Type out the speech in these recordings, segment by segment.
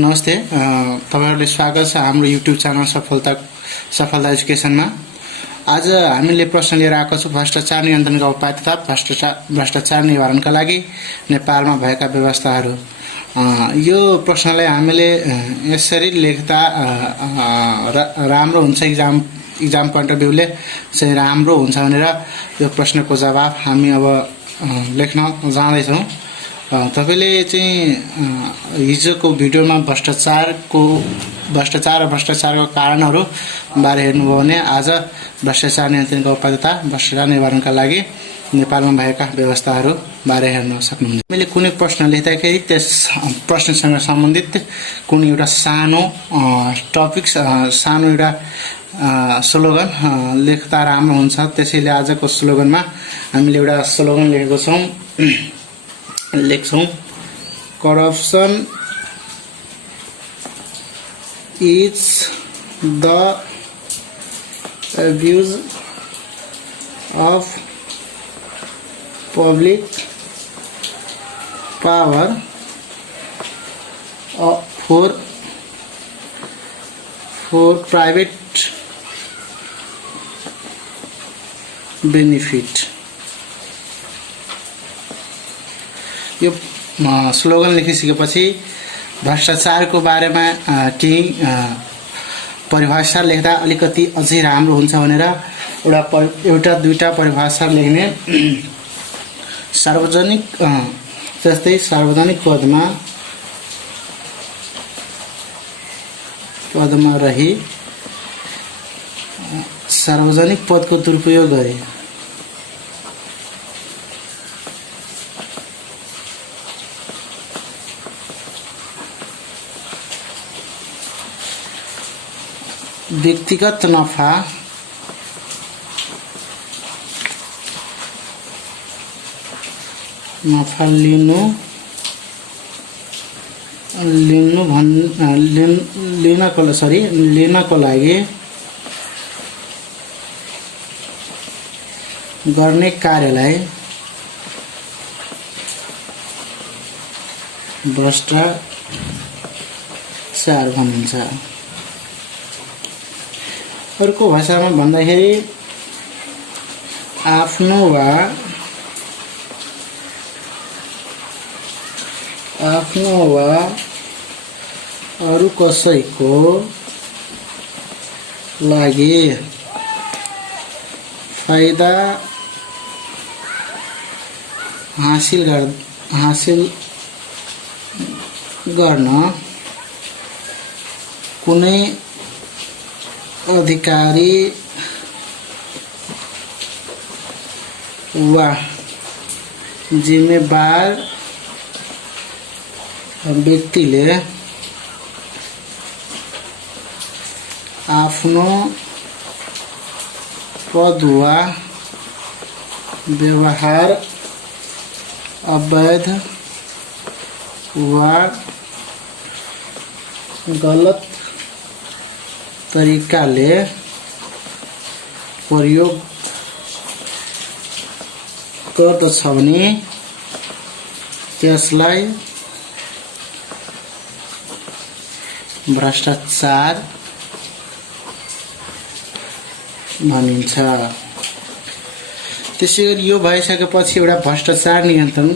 नमस्ते तपाईहरुले स्वागत छ हाम्रो युट्युब च्यानल सफलता एजुकेसनमा। आज हामीले प्रश्न लिएर आएको छौं भ्रष्टाचार नियन्त्रणका उपाय तथा भ्रष्टाचार निवारणका लागि नेपालमा भएका व्यवस्थाहरू। यो प्रश्नलाई हामीले यसरी लेख्दा राम्रो हुन्छ, एक्जाम पोइन्ट अफ भ्यूले चाहिँ राम्रो हुन्छ भनेर यो प्रश्नको जवाफ हामी अब लेख्न जाँदै छौं। तपाईले चाहिँ हिजोको भिडियोमा भ्रष्टाचारको कारणहरू बारे हेर्नुभयो भने आज भ्रष्टाचार नियन्त्रणका उपाय तथा भ्रष्टाचार निवारणका लागि नेपालमा भएका व्यवस्थाहरू बारे हेर्न सक्नुहुन्छ। मैले कुनै प्रश्न लेख्दाखेरि त्यस प्रश्नसँग सम्बन्धित कुनै एउटा सानो टपिक सानो एउटा स्लोगन लेख्दा राम्रो हुन्छ। त्यसैले आजको स्लोगनमा हामीले एउटा स्लोगन लेखेको छौं, corruption is the abuse of public power for private benefit। यो स्लोगन लेखिसकेपछि भ्रष्टाचारको बारेमा केही परिभाषा लेख्दा अलिकति अझै राम्रो हुन्छ भनेर एउटा दुईटा परिभाषा लेख्ने। सार्वजनिक जस्तै सार्वजनिक पदमा रही सार्वजनिक पदको दुरुपयोग गरे, व्यक्तिगत नफा लिनको लागि गर्ने कार्यलाई भ्रष्टाचार भनिन्छ। अर्को भाषामा भन्दाखेरि आफ्नो वा अरु कसैको लागि फाइदा हासिल गर्न कुनै अधिकारी वा जिम्मेवार व्यक्तिले आफ्नो पद वा व्यवहार अवैध वा गलत तरिकाले प्रयोग गर्दछ भने त्यसलाई भ्रष्टाचार भनिन्छ। त्यसैगरी यो भइसकेपछि एउटा भ्रष्टाचार नियन्त्रण,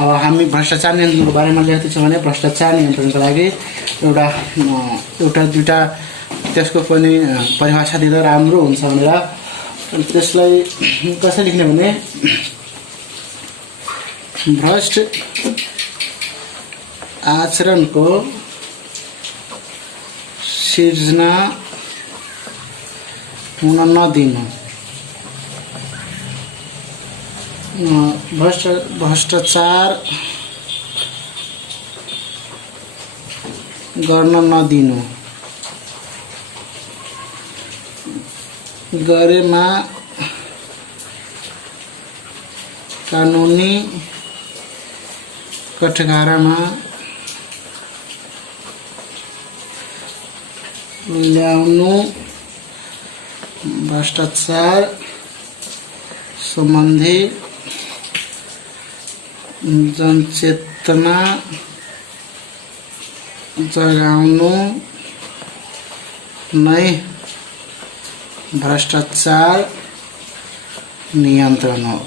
अब हामी भ्रष्टाचार नियन्त्रणको बारेमा लेख्दैछौँ भने भ्रष्टाचार नियन्त्रणको लागि एउटा दुईटा त्यसको पनि परिभाषा दिँदा राम्रो हुन्छ भनेर त्यसलाई कसरी लेख्ने भने भ्रष्ट आचरणको सिर्जना हुन नदिनु, भ्रष्टाचार गर्न नदिनु, गरेमा कानुनी कठघरामा ल्याउनु, भ्रष्टाचार सम्बन्धी जनचेतना जगाउनु नै भ्रष्टाचार नियन्त्रण हो।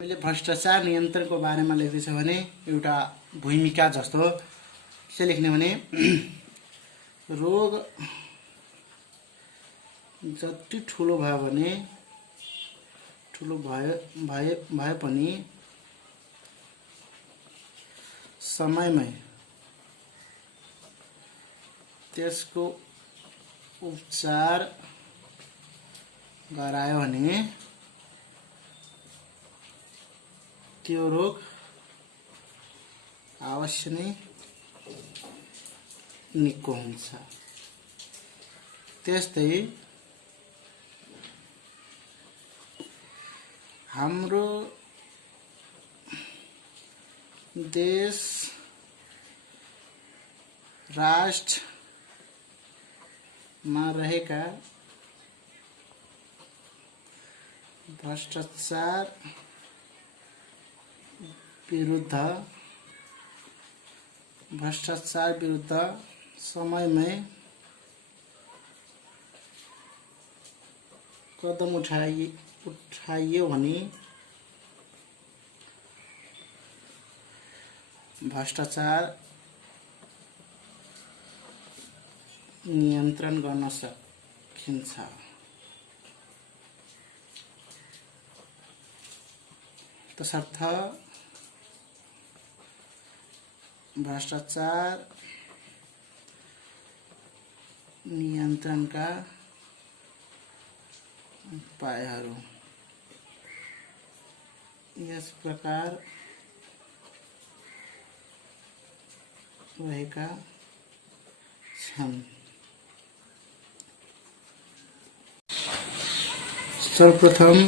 मैले भ्रष्टाचार नियन्त्रणको बारेमा लेख्दैछ भने एउटा भूमिका जस्तो के लेख्ने भने रोग जति ठुलो भयो भने भए पनि समयमै त्यसको उपचार गरायो भने त्यो रोग अवश्य नै निको हुन्छ। त्यस्तै हाम्रो देश राष्ट्रमा रहेका भ्रष्टाचार विरुद्ध समयमै कदम उठाइयो भने भ्रष्टाचार नियन्त्रण गर्न सकिन्छ। तसर्थ भ्रष्टाचार नियन्त्रणका उपायहरू यस प्रकार रहेका छन्। सर्वप्रथम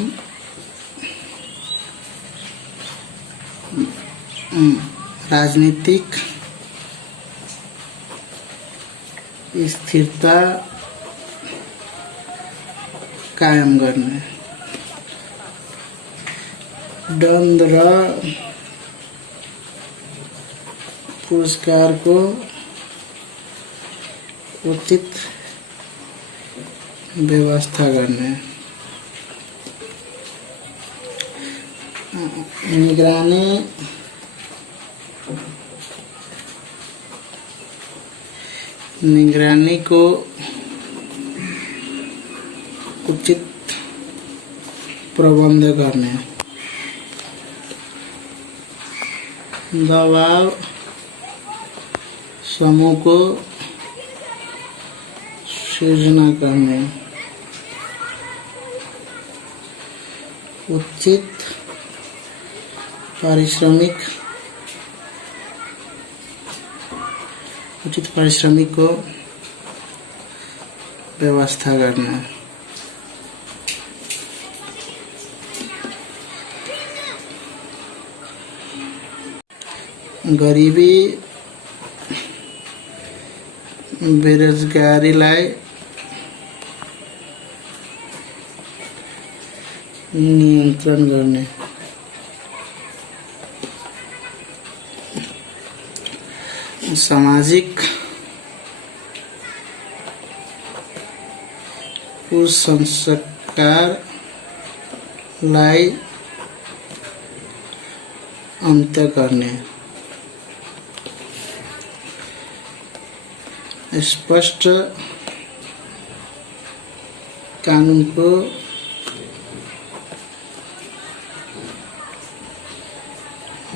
राजनीतिक स्थिरता कायम गर्ने, दण्ड र पुरस्कारको उचित व्यवस्था गर्ने, निगरानी को उचित प्रबंध करने, दबाव समूह को सृजना करने, उचित पारिश्रमिक को व्यवस्था करना, गरीबी बेरोजगारीलाई नियन्त्रण गर्ने, सामाजिक कुसंस्कारलाई अन्त्य गर्ने, स्पष्ट कानुनको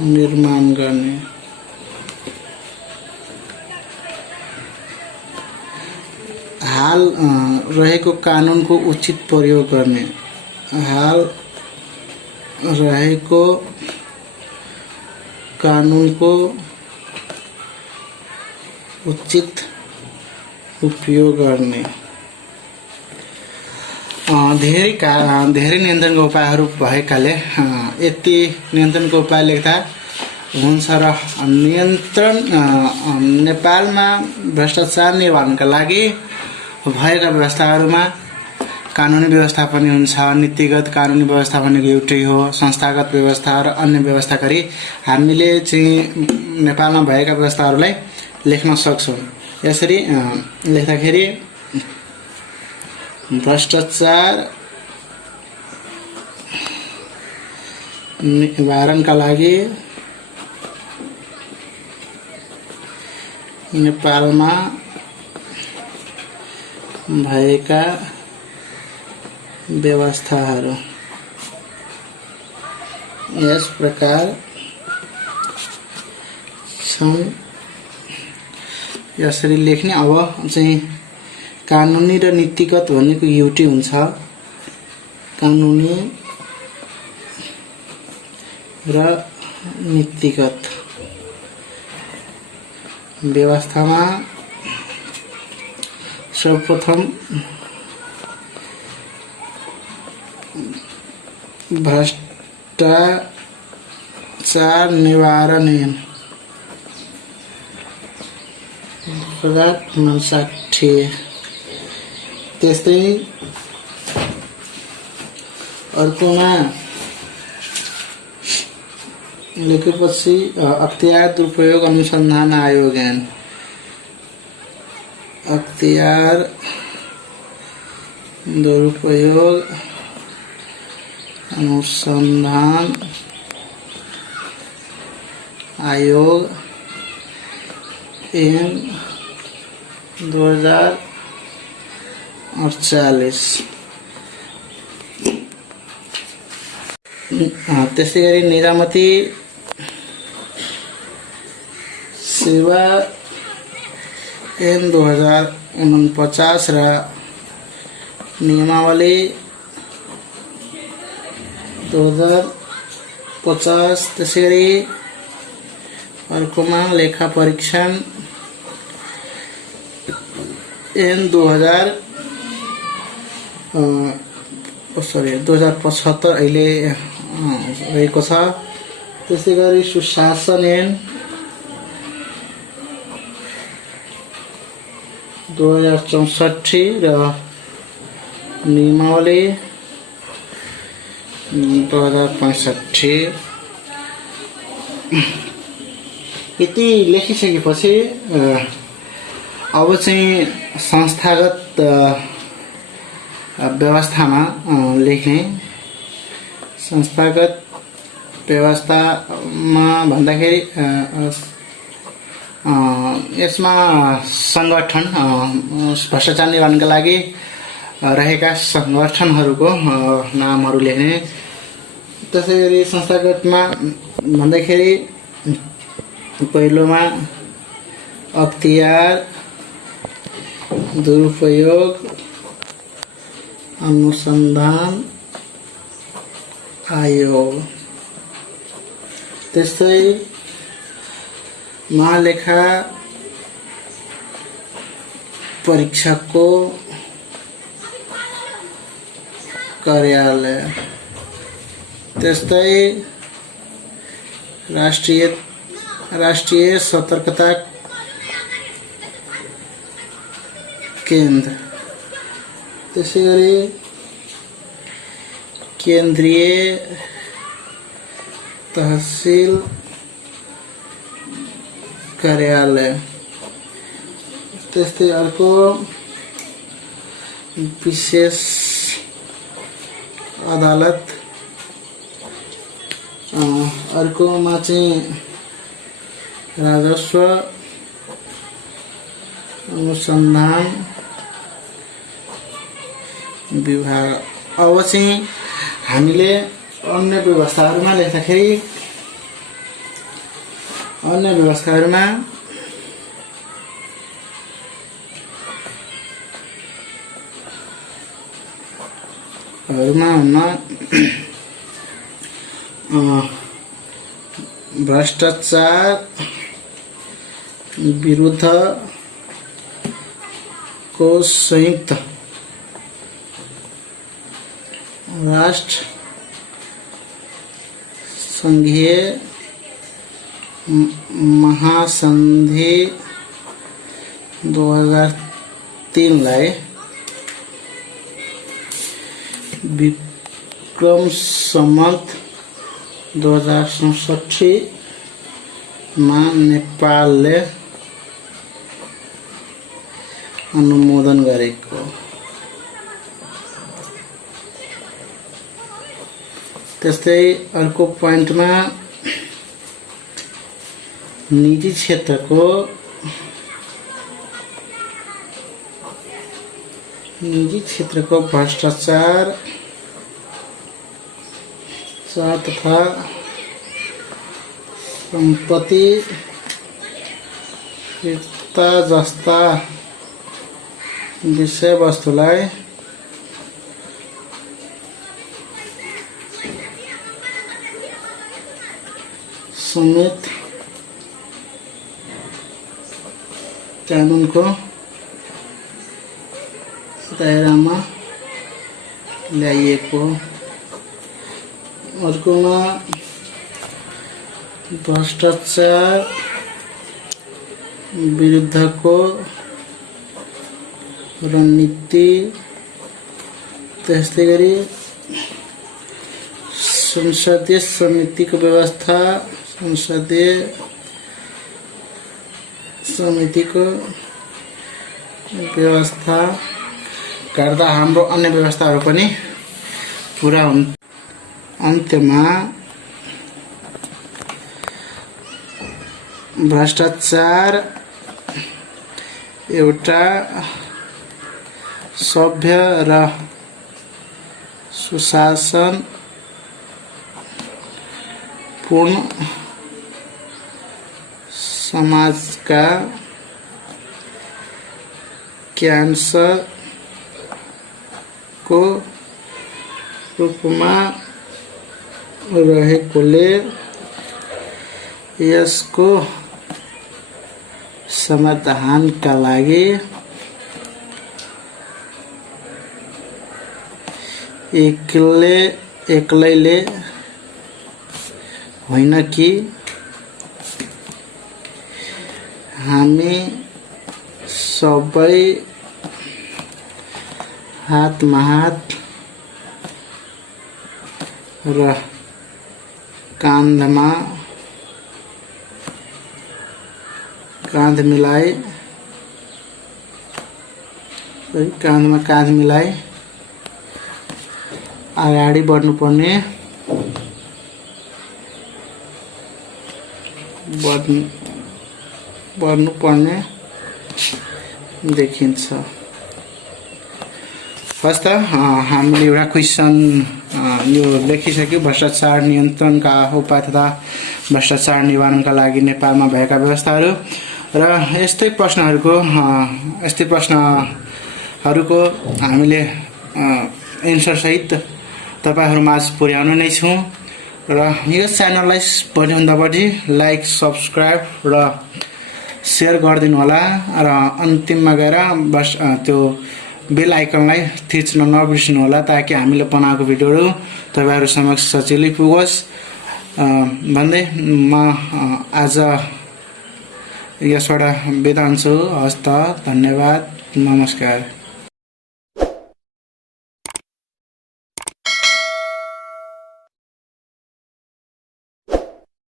निर्माण गर्ने, हाल रहेको कानुनको उचित प्रयोग गर्ने, हाल रहेको कानुनको उचित उपयोग गर्ने, धेरै नियन्त्रणको उपायहरू भएकाले यति नियन्त्रणको उपाय लेख्दा हुन्छ र नियन्त्रण नेपालमा भ्रष्टाचार निवारणका लागि भएका व्यवस्थाहरूमा कानुनी व्यवस्था पनि हुन्छ। नीतिगत कानुनी व्यवस्था भनेको एउटै हो, संस्थागत व्यवस्था र अन्य व्यवस्था गरी हामीले चाहिँ नेपालमा भएका व्यवस्थाहरूलाई लेख्न सक्छौँ। यसरी लेख्दाखेरि भ्रष्टाचार निवारणका लागि नेपालमा भएका व्यवस्थाहरू यस प्रकार छन्। यसरी लेख्ने। अब चाहिँ कानुनी र नीतिगत भनेको एउटै हुन्छ। कानुनी र नीतिगत व्यवस्थामा सर्वप्रथम भ्रष्टाचार निवारण ऐन 2059। त्यस्तै अर्कोमा लेखेपछि अख्तियार दुरुपयोग अनुसन्धान आयोग ऐन। अख्तियार दुरुपयोग अनुसंधान आयोग ऐन 2048। त्यसै गरी निजामती सेवा ऐन 2049 र नियमावली 2050। त्यसै गरी अर्कोमा लेखा परीक्षण ऐन 2075 अहिले रहेको छ। त्यसै गरी सुशासन ऐन 2064 र नियमावली 2065। यति लेखिसकेपछि अब चाहिँ संस्थागत व्यवस्थामा लेख्ने। संस्थागत व्यवस्थामा भन्दाखेरि यसमा संगठन भ्रष्टाचार निवारणका लागि रहेका संगठनहरूको नामहरू लेख्ने। त्यसै गरी संस्थागतमा भन्दाखेरि पहिलोमा अख्तियार दुरुपयोग अनुसन्धान आयोग। त्यस्तै महालेखा परीक्षकको कार्यालय। त्यस्तै राष्ट्रिय सतर्कता केन्द्र। त्यसै गरी केन्द्रीय तहसील कार्यालय। त्यस्तै अर्को विशेष अदालत। अर्कोमा चाहिँ राजस्व अनुसन्धान विभाग। अब चाहिँ हामीले अन्य व्यवस्थाहरूमा लेख्दाखेरि अन्य व्यवस्थाहरूमा भ्रष्टाचार विरुद्ध को संयुक्त राष्ट्र संघीय महासंधि 2003 लाई विक्रम सम्वत 2067 मा नेपालले अनुमोदन गरेको। त्यस्तै अर्को पोइन्टमा निजी क्षेत्रको भ्रष्टाचार तथा सम्पत्ति फिर्ता जस्ता विषयवस्तुलाई समेत कानुनको दायरामा ल्याइएको। अर्कोमा भ्रष्टाचार विरुद्धको रणनीति, त्यस्तै गरी संसदीय समितिको व्यवस्था गर्दा हाम्रो अन्य व्यवस्थाहरू पनि पूरा हुन्। अन्त्यमा भ्रष्टाचार एउटा सभ्य र सुशासन पूर्ण समाजका क्यान्सरको रूपमा रहेकोले यसको समाधानका लागि एक्लैले होइन कि हामी सबै हातमा हात र काँधमा काँध मिलाई अगाडि बढ्नुपर्ने देखिन्छ। फर्स्ट हामीले एउटा क्वेसन यो लेखिसक्यो, भ्रष्टाचार नियन्त्रणका उपाय तथा भ्रष्टाचार निवारणका लागि नेपालमा भएका व्यवस्थाहरू र यस्तै प्रश्नहरूको हामीले एन्सर सहित तपाईहरु माझ पुर्याउने नै छौं र यो च्यानललाई बढीभन्दा बढी लाइक, सब्स्क्राइब र शेयर गरिदिनु होला र अन्तिममा गएर बस त्यो बेल आइकनलाई थिच्न नबिर्सनु होला ताकि हामीले बनाएको भिडियोहरु तपाईहरु समक्ष सजिलै पुगोस् भन्दै म आज यसबाट बिदा हुन्छु। हस्त, धन्यवाद, नमस्कार।